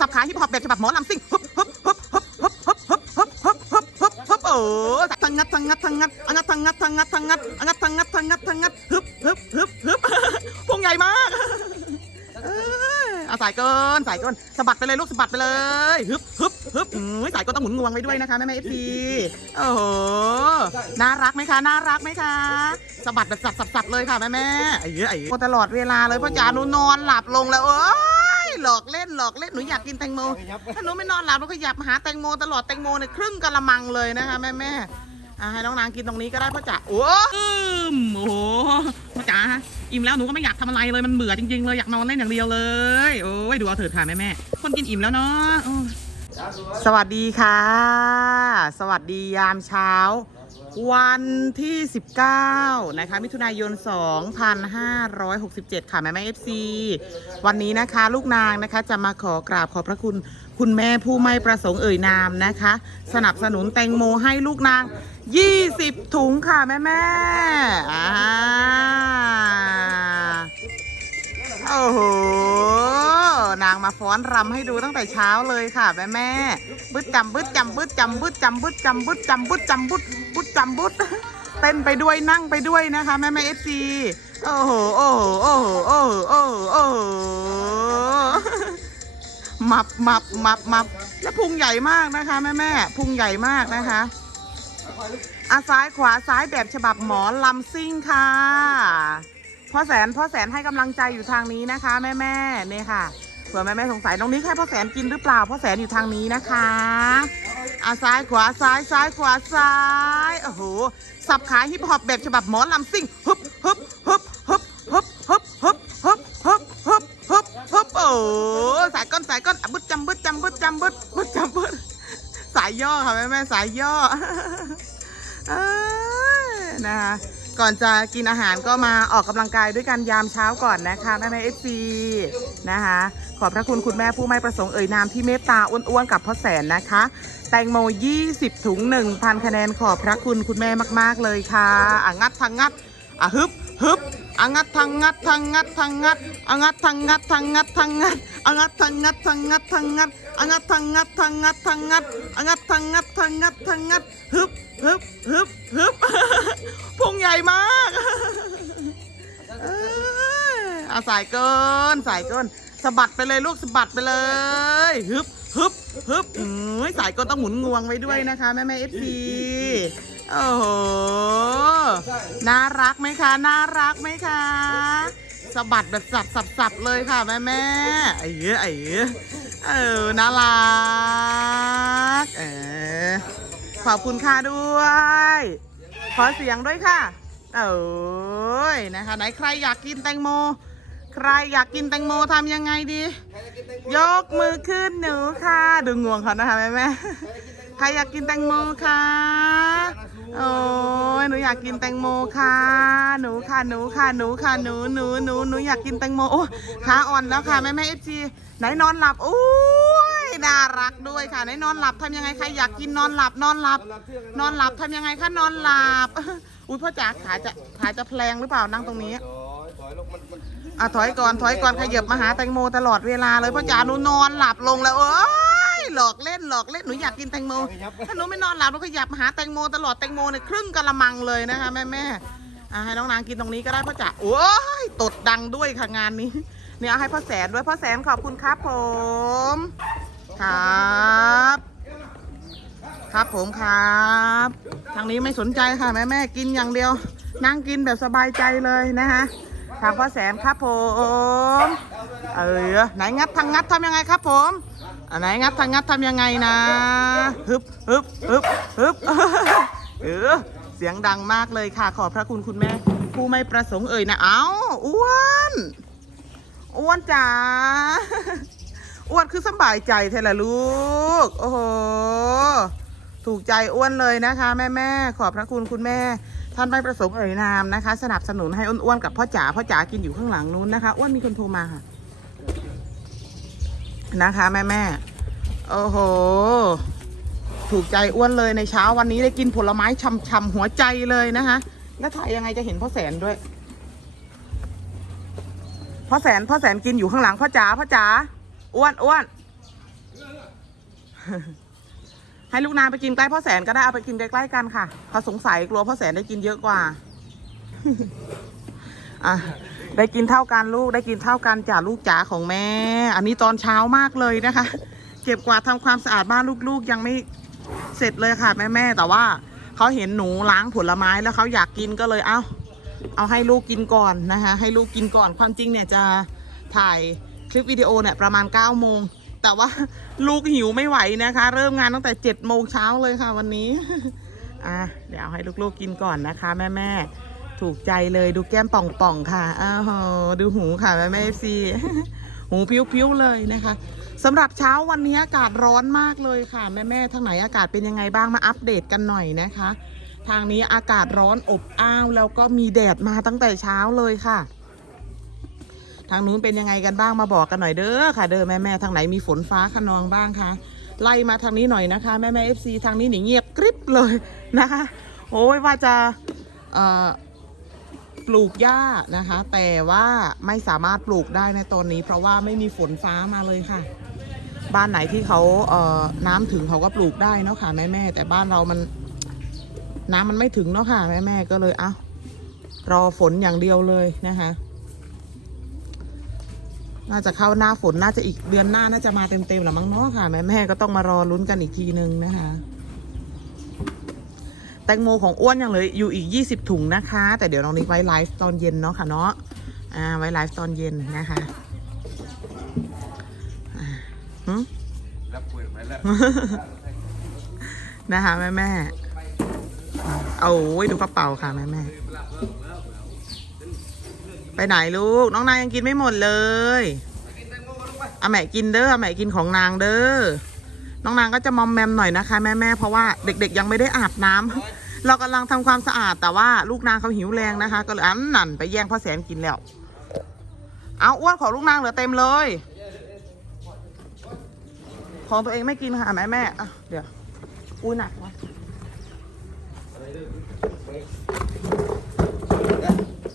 สับขาฮิปฮอปแบบฉบับหมอลำซิ่งฮึบฮึบฮึบฮึบฮึบฮึบฮึบฮึบฮึบฮึบฮึบฮึบเออทั้งงัดทั้งงัดทั้งงัดอังัดทั้งงัดทั้งงัดทั้งงัดอังัดทั้งงัดทั้งงัดทั้งงัดฮึบฮึบฮึบฮึบพวงใหญ่มากเออเอาสายเกินสายเกินสะบัดไปเลยลูกสะบัดไปเลยฮึบฮึบฮึบสายก็ต้องหมุนงวงไว้ด้วยนะคะแม่แม่เอฟซีโอ้โหน่ารักไหมคะน่ารักไหมคะสะบัดแบบสับๆๆเลยค่ะแม่แม่ไอ้เหี้ยไอ้ตลอดเวลาเลยพ่อจ๋าหนูนอนหลับลงแล้วเอ้ย หลอกเล่นหลอกเล่นหนูอยากกินแตงโมถ้าหนูไม่นอนหลับหนูก็อยากมาหาแตงโมตลอดแตงโมเนี่ยครึ่งกะละมังเลยนะคะแม่แม่ๆอะให้น้องนางกินตรงนี้ก็ได้พ่อจ๋าโอ้อืมโอ้โหพ่อจ๋าอิ่มแล้วหนูก็ไม่อยากทำอะไรเลยมันเบื่อจริงๆเลยอยากนอนเล่นอย่างเดียวเลยโอ้ยดูเอาเถิดค่ะแม่แม่ๆคนกินอิ่มแล้วเนาะโอ้ยสวัสดีค่ะ สวัสดียามเช้า วันที่ 19 นะคะ มิถุนายน 2567 ค่ะ แม่แม่เอฟซีวันนี้นะคะลูกนางนะคะจะมาขอกราบขอบพระคุณคุณแม่ผู้ไม่ประสงค์เอ่ยนามนะคะ สนับสนุนแตงโมให้ลูกนาง 20 ถุงค่ะ แม่แม่อ่า โอ้โห นางมาฟ้อนรำให้ดูตั้งแต่เช้าเลยค่ะแม่แม่บึดจำบึดจำบึดจำบึดจำบึดจำบึดจำบึดจำบึดบึดจำบึดเต้นไปด้วยนั่งไปด้วยนะคะ แม่แม่เอฟซีโอ้โหโอ้โหโอ้โหโอ้โหโอ้โหโอ้โหมับมับมับมับและพุงใหญ่มากนะคะแม่แม่พุงใหญ่มากนะคะอาซ้ายขวาซ้ายแบบฉบับหมอลำซิ่งค่ะ พ่อแสนพ่อแสนให้กำลังใจอยู่ทางนี้นะคะ แม่แม่เนี่ยค่ะเผื่อแม่แม่สงสัยน้องนี้ใครพ่อแสนกินหรือเปล่าพ่อแสนอยู่ทางนี้นะคะอาซ้ายขวาซ้ายซ้ายขวาซ้ายโอ้โหสับขาฮิปฮอปแบบฉบับหมอลำซิ่งฮึบฮึบฮึบฮึบฮึบฮึบฮึบฮึบฮึบฮึบฮึบฮึบโอ้สายก้อนสายก้อนบึดจำบึดจำบึดจำบึดบึดจำบึดสายย่อค่ะแม่แม่สายย่อเอ้ยนะคะ ก่อนจะกินอาหารก็มาออกกำลังกายด้วยกันยามเช้าก่อนนะคะแม่แม่เอฟซีนะคะ ขอบพระคุณคุณแม่ผู้ไม่ประสงค์เอ่ยนามที่เมตตาอ้วนๆกับพ่อแสนนะคะ แตงโม 20 ถุง 1,000 คะแนนขอบพระคุณคุณแม่มาก ๆ เลยค่ะอะงัดทางงัดอะฮึบฮึบอะงัดทางงัดทางงัดทางงัดอะงัดทางงัดทางงัดทางงัดอะงัดทางงัดทางงัดทางงัด งัดทางงัดทางงัดทางงัดอะงัดทางงัดทางงัดทางงัดฮึบฮึบฮึบฮึบพุงใหญ่มากเออาสายเกินสายเกินสะบัดไปเลยลูกสะบัดไปเลยฮึบฮึบฮึบอืมสายก็ต้องหมุนงวงไว้ด้วยนะคะ แม่แม่เอฟซีโอ้โห น่ารักไหมคะ น่ารักไหมคะ สะบัดแบบสับสับสับเลยค่ะแม่แม่ไอ้เหี้ยไอ้เหี้ยเออน่ารักเออขอบคุณค่ะด้วย ขอเสียงด้วยค่ะเอ้ยนะคะไหนใครอยากกินแตงโม ใครอยากกินแตงโมทำยังไงดี ยกมือขึ้นหนูค่ะ ดูงวงเขานะคะแม่แม่ใครอยากกินแตงโมคะ โอ้ยหนูอยากกินแตงโมค่ะ หนูค่ะ หนูค่ะ หนูค่ะ หนู หนู หนู หนูอยากกินแตงโมโอ้ขาอ่อนแล้วค่ะแม่แม่เอฟซีไหนนอนหลับอุ้ยน่ารักด้วยค่ะไหนนอนหลับทำยังไงใครอยากกินนอนหลับนอนหลับ นอนหลับทำยังไงคะนอนหลับ อุ้ยพ่อจ๋าขาจะขาจะแพลงหรือเปล่านั่งตรงนี้อะถอยก่อนถอยก่อนขยับมาหาแตงโมตลอดเวลาเลยพ่อจ๋าหนูนอนหลับลงแล้วเอ้ย หลอกเล่นหลอกเล่นหนูอยากกินแตงโม ถ้าหนูไม่นอนหลับหนูก็อยากมาหาแตงโมตลอดแตงโมเนี่ยครึ่งกะละมังเลยนะคะแม่แม่ให้น้องนางกินตรงนี้ก็ได้พ่อจ๋าโอ้ยตดดังด้วยค่ะงานนี้ เนี่ยให้พ่อแสนด้วยพ่อแสนขอบคุณครับผม ครับ ครับผมครับ ทางนี้ไม่สนใจค่ะแม่แม่กินอย่างเดียว นั่งกินแบบสบายใจเลยนะคะทางพ่อแสนครับผม เออไหนงัดทางงัดทำยังไงครับผม อันไหนงัดทางงัดทำยังไงนะฮึบฮึบฮึบฮึบเออเสียงดังมากเลยค่ะ ขอบพระคุณคุณแม่ ผู้ไม่ประสงค์เอ่ยนะเอ้าอ้วนอ้วนจ๋าอ้วนคือสบายใจเทละลูก โอ้โหถูกใจอ้วนเลยนะคะแม่แม่ขอบพระคุณคุณแม่ ท่านไม่ประสงค์เอ่ยนามนะคะ สนับสนุนให้อ้วนๆกับพ่อจ๋าพ่อจ๋ากินอยู่ข้างหลังนู้นนะคะอ้วนมีคนโทรมาค่ะ นะคะ แม่แม่โอ้โห ถูกใจอ้วนเลยในเช้าวันนี้ได้กินผลไม้ช่ำๆหัวใจเลยนะคะแล้วถ่ายยังไงจะเห็นพ่อแสนด้วยพ่อแสนพ่อแสนกินอยู่ข้างหลังพ่อจ๋าพ่อจ๋าอ้วนอ้วนให้ลูกนางไปกินใกล้พ่อแสนก็ได้เอาไปกินใกล้ๆกันค่ะเขาสงสัยกลัวพ่อแสนได้กินเยอะกว่า อะ ได้กินเท่ากันลูกได้กินเท่ากันจ่าลูกจ๋าของแม่ อันนี้ตอนเช้ามากเลยนะคะ เก็บกวาดทำความสะอาดบ้านลูกๆ ยังไม่เสร็จเลยค่ะแม่ๆแต่ว่าเขาเห็นหนูล้างผลไม้แล้วเขาอยากกินก็เลยเอาเอาให้ลูกกินก่อนนะคะ ให้ลูกกินก่อนความจริงเนี่ยจะถ่ายคลิปวิดีโอเนี่ยประมาณ9ก้าโมงแต่ว่าลูกหิวไม่ไหวนะคะ เริ่มงานตั้งแต่7จ็ดโมงเช้าเลยค่ะวันนี้อะเดี๋ยวให้ลูกๆกินก่อนนะคะ แม่ๆ ถูกใจเลยดูแก้มป่องๆค่ะอ้าวดูหูค่ะแม่แม่ซีหูพิ้วๆเลยนะคะสำหรับเช้าวันนี้อากาศร้อนมากเลยค่ะ แม่ๆทางไหนอากาศเป็นยังไงบ้างมาอัปเดตกันหน่อยนะคะ ทางนี้อากาศร้อนอบอ้าวแล้วก็มีแดดมาตั้งแต่เช้าเลยค่ะ ทางนู้นเป็นยังไงกันบ้างมาบอกกันหน่อยเด้อค่ะ เด้อแม่แม่ทางไหนมีฝนฟ้าขนองบ้างคะไล่มาทางนี้หน่อยนะคะ แม่แม่เอฟซีทางนี้หนีเงียบกริบเลยนะคะโอ้ยว่าจะเอ่อ ปลูกหญ้านะคะ แต่ว่าไม่สามารถปลูกได้ในตอนนี้ เพราะว่าไม่มีฝนฟ้ามาเลยค่ะ บ้านไหนที่เขาเอ่อน้ำถึงเขาก็ปลูกได้เนาะค่ะแม่แม่แต่บ้านเรามันน้ำมันไม่ถึงเนาะค่ะแม่แม่ก็เลยเอารอฝนอย่างเดียวเลยนะคะ น่าจะเข้าหน้าฝนน่าจะอีกเดือนหน้าน่าจะมาเต็มๆแหละมั้งเนาะค่ะแม่แม่ก็ต้องมารอลุ้นกันอีกทีนึงนะคะ แตงโมของอ้วนยังเหลยอยู่อีก 20 ถุงนะคะ แต่เดี๋ยวน้องนิกไว้ไลฟ์ตอนเย็นเนาะค่ะเนาะอ่าไว้ไลฟ์ตอนเย็นนะคะอ่าหึรับคุยไปแล้วนะคะแม่แม่เอาโอ้ดูกระเป๋าค่ะแม่แม่ไปไหนลูก น้องนายยังกินไม่หมดเลยอาแม่กินเด้อเอาแม่กินของนางเด้อ น้องนางก็จะมอมแมมหน่อยนะคะแม่แม่ๆเพราะว่าเด็กๆยังไม่ได้อาบน้ำเรากำลังทำความสะอาดแต่ว่าลูกนางเขาหิวแรงนะคะ ก็เลยอันนั่นไปแย่งพ่อแสนกินแล้ว เอาอ้วนของลูกนางเหลือเต็มเลย ของตัวเองไม่กินค่ะแม่แม่ๆอะเดี๋ยวอุ้ยหนักวะ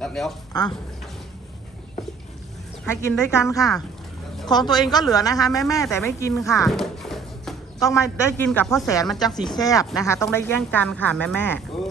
รับแล้วอะให้กินด้วยกันค่ะ ของตัวเองก็เหลือนะคะ แม่แม่ๆแต่ไม่กินค่ะ ต้องมาได้กินกับพ่อแสนมันจังสีแซบนะคะ ต้องได้แย่งกันค่ะแม่แม่เออ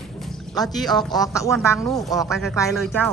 ๆเราจีออกออกตะอ้วนบางลูกออกไปไกลๆเลยเจ้า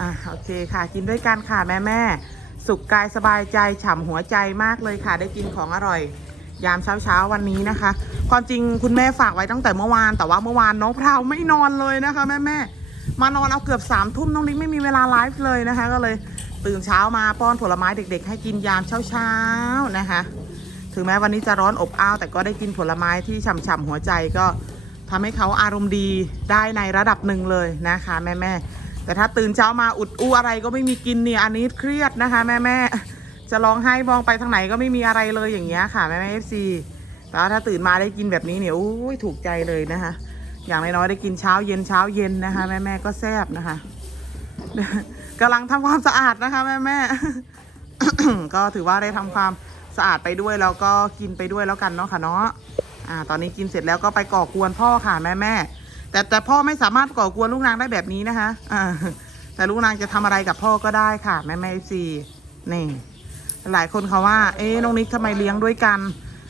อะโอเคค่ะ กินด้วยกันค่ะแม่แม่สุขกายสบายใจฉ่ำหัวใจมากเลยค่ะ ได้กินของอร่อย ยามเช้าเช้าวันนี้นะคะ ความจริงคุณแม่ฝากไว้ตั้งแต่เมื่อวาน แต่ว่าเมื่อวานน้องพราวไม่นอนเลยนะคะ แม่แม่มานอนเอาเกือบสามทุ่มน้องนิกไม่มีเวลาไลฟ์เลยนะคะ ก็เลย ตื่นเช้ามาป้อนผลไม้เด็ก ๆ ให้กินยามเช้าๆนะคะ ถึงแม้วันนี้จะร้อนอบอ้าวแต่ก็ได้กินผลไม้ที่ฉ่ำๆหัวใจก็ทำให้เขาอารมณ์ดีได้ในระดับหนึ่งเลยนะคะแม่ๆแต่ถ้าตื่นเช้ามาอุดอู้อะไรก็ไม่มีกินเนี่ยอันนี้เครียดนะคะแม่แม่ๆจะร้องไห้มองไปทางไหนก็ไม่มีอะไรเลยอย่างเงี้ยค่ะแม่แม่เอฟซีแต่ว่าถ้าตื่นมาได้กินแบบนี้เนี่ยโอ้ยถูกใจเลยนะคะอย่างน้อยๆได้กินเช้าเย็นเช้าเย็นนะคะแม่แม่ๆก็แซ่บนะคะ กำลังทำความสะอาดนะคะแม่แม่ก็ถือว่าได้ทำความสะอาดไปด้วยแล้วก็กินไปด้วยแล้วกันเนาะค่ะเนาะอ่า ตอนนี้กินเสร็จแล้วก็ไปก่อกวนพ่อค่ะแม่แม่แต่แต่พ่อไม่สามารถก่อกวนลูกนางได้แบบนี้นะคะอ่าแต่ลูกนางจะทำอะไรกับพ่อก็ได้ค่ะ แม่แม่ซีนี่ หลายคนเขาว่า เอ๊ะน้องนิกทำไมเลี้ยงด้วยกัน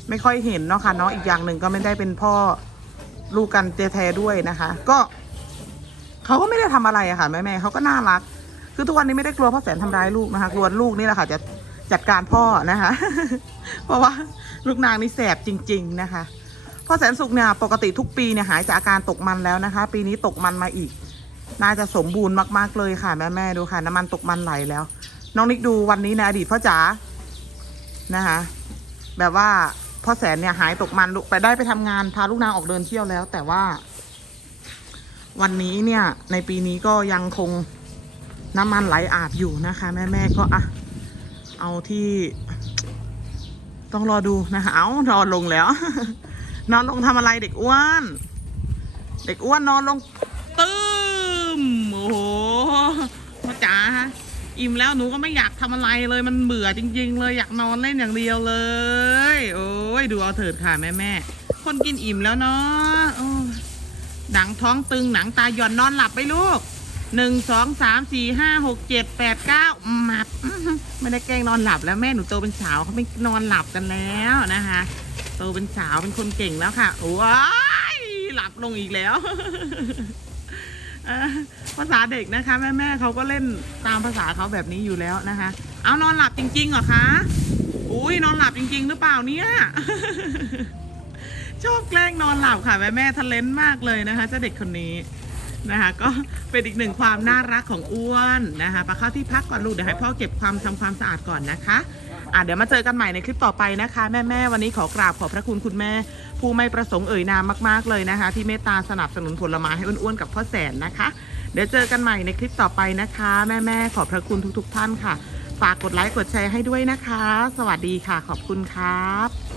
ไม่ค่อยเห็นเนาะค่ะเนาะอีกอย่างหนึ่งก็ไม่ได้เป็นพ่อลูกกันแท้ๆด้วยนะคะ ก็ เขาก็ไม่ได้ทำอะไรอะค่ะแม่แม่เขาก็น่ารัก คือทุกวันนี้ไม่ได้กลัวพ่อแสนทำร้ายลูกนะคะกลัวลูกนี่แหละค่ะ จะจัดการพ่อนะคะ เพราะว่าลูกนางนี่แสบจริง ๆนะคะพ่อแสนสุขเนี่ยปกติทุกปีเนี่ยหายจากอาการตกมันแล้วนะคะ ปีนี้ตกมันมาอีก น่าจะสมบูรณ์มากๆเลยค่ะ แม่แม่ดูค่ะ น้ำมันตกมันไหลแล้ว น้องนิกดูวันนี้ในอดีตพ่อจ๋านะคะ แบบว่าพ่อแสนเนี่ยหายตกมันลุกไปได้ไปทำงานพาลูกนางออกเดินเที่ยวแล้ว แต่ว่า วันนี้เนี่ยในปีนี้ก็ยังคงน้ำมันไหลอาบอยู่นะคะ แม่แม่ก็อะเอาที่ ต้องรอดูนะคะเอานอนลงแล้ว นอนลงทำอะไรเด็กอ้วน เด็กอ้วนนอนลงตึ้มโอ้โหพ่อจ๋าฮะอิ่มแล้วหนูก็ไม่อยากทำอะไรเลยมันเบื่อจริง ๆ เลยอยากนอนเล่นอย่างเดียวเลย โอ้ยดูเอาเถิดค่ะแม่แม่คนกินอิ่มแล้วเนาะ หนังท้องตึงหนังตาหย่อนนอนหลับไปลูกหนึ่งสองสามสี่ห้าหกเจ็ดแปดเก้ามับไม่ได้แกล้งนอนหลับแล้วแม่หนูโตเป็นสาวเขาไม่นอนหลับกันแล้วนะคะ โตเป็นสาวเป็นคนเก่งแล้วค่ะว้ายหลับลงอีกแล้วภาษาเด็กนะคะ แม่แม่เขาก็เล่นตามภาษาเขาแบบนี้อยู่แล้วนะคะ เอานอนหลับจริงๆเหรอคะอุ้ยนอนหลับจริง ๆ หรือเปล่าเนี่ย ชอบแกล้งนอนหลับค่ะแม่แม่ทะเลนมากเลยนะคะเจ้าเด็กคนนี้นะคะ ก็เป็นอีกหนึ่งความน่ารักของอ้วนนะคะไปเข้าที่พักก่อนลูกเดี๋ยวให้พ่อเก็บความทำความสะอาดก่อนนะคะอะเดี๋ยวมาเจอกันใหม่ในคลิปต่อไปนะคะ แม่แม่วันนี้ขอกราบขอบพระคุณคุณแม่ ผู้ไม่ประสงค์เอ่ยนามมาก ๆเลยนะคะ ที่เมตตาสนับสนุนผลไม้ให้อ้วนๆกับพ่อแสนนะคะ เดี๋ยวเจอกันใหม่ในคลิปต่อไปนะคะ แม่แม่ขอบพระคุณทุก ๆ ท่านค่ะ ฝากกดไลค์กดแชร์ให้ด้วยนะคะ สวัสดีค่ะขอบคุณครับ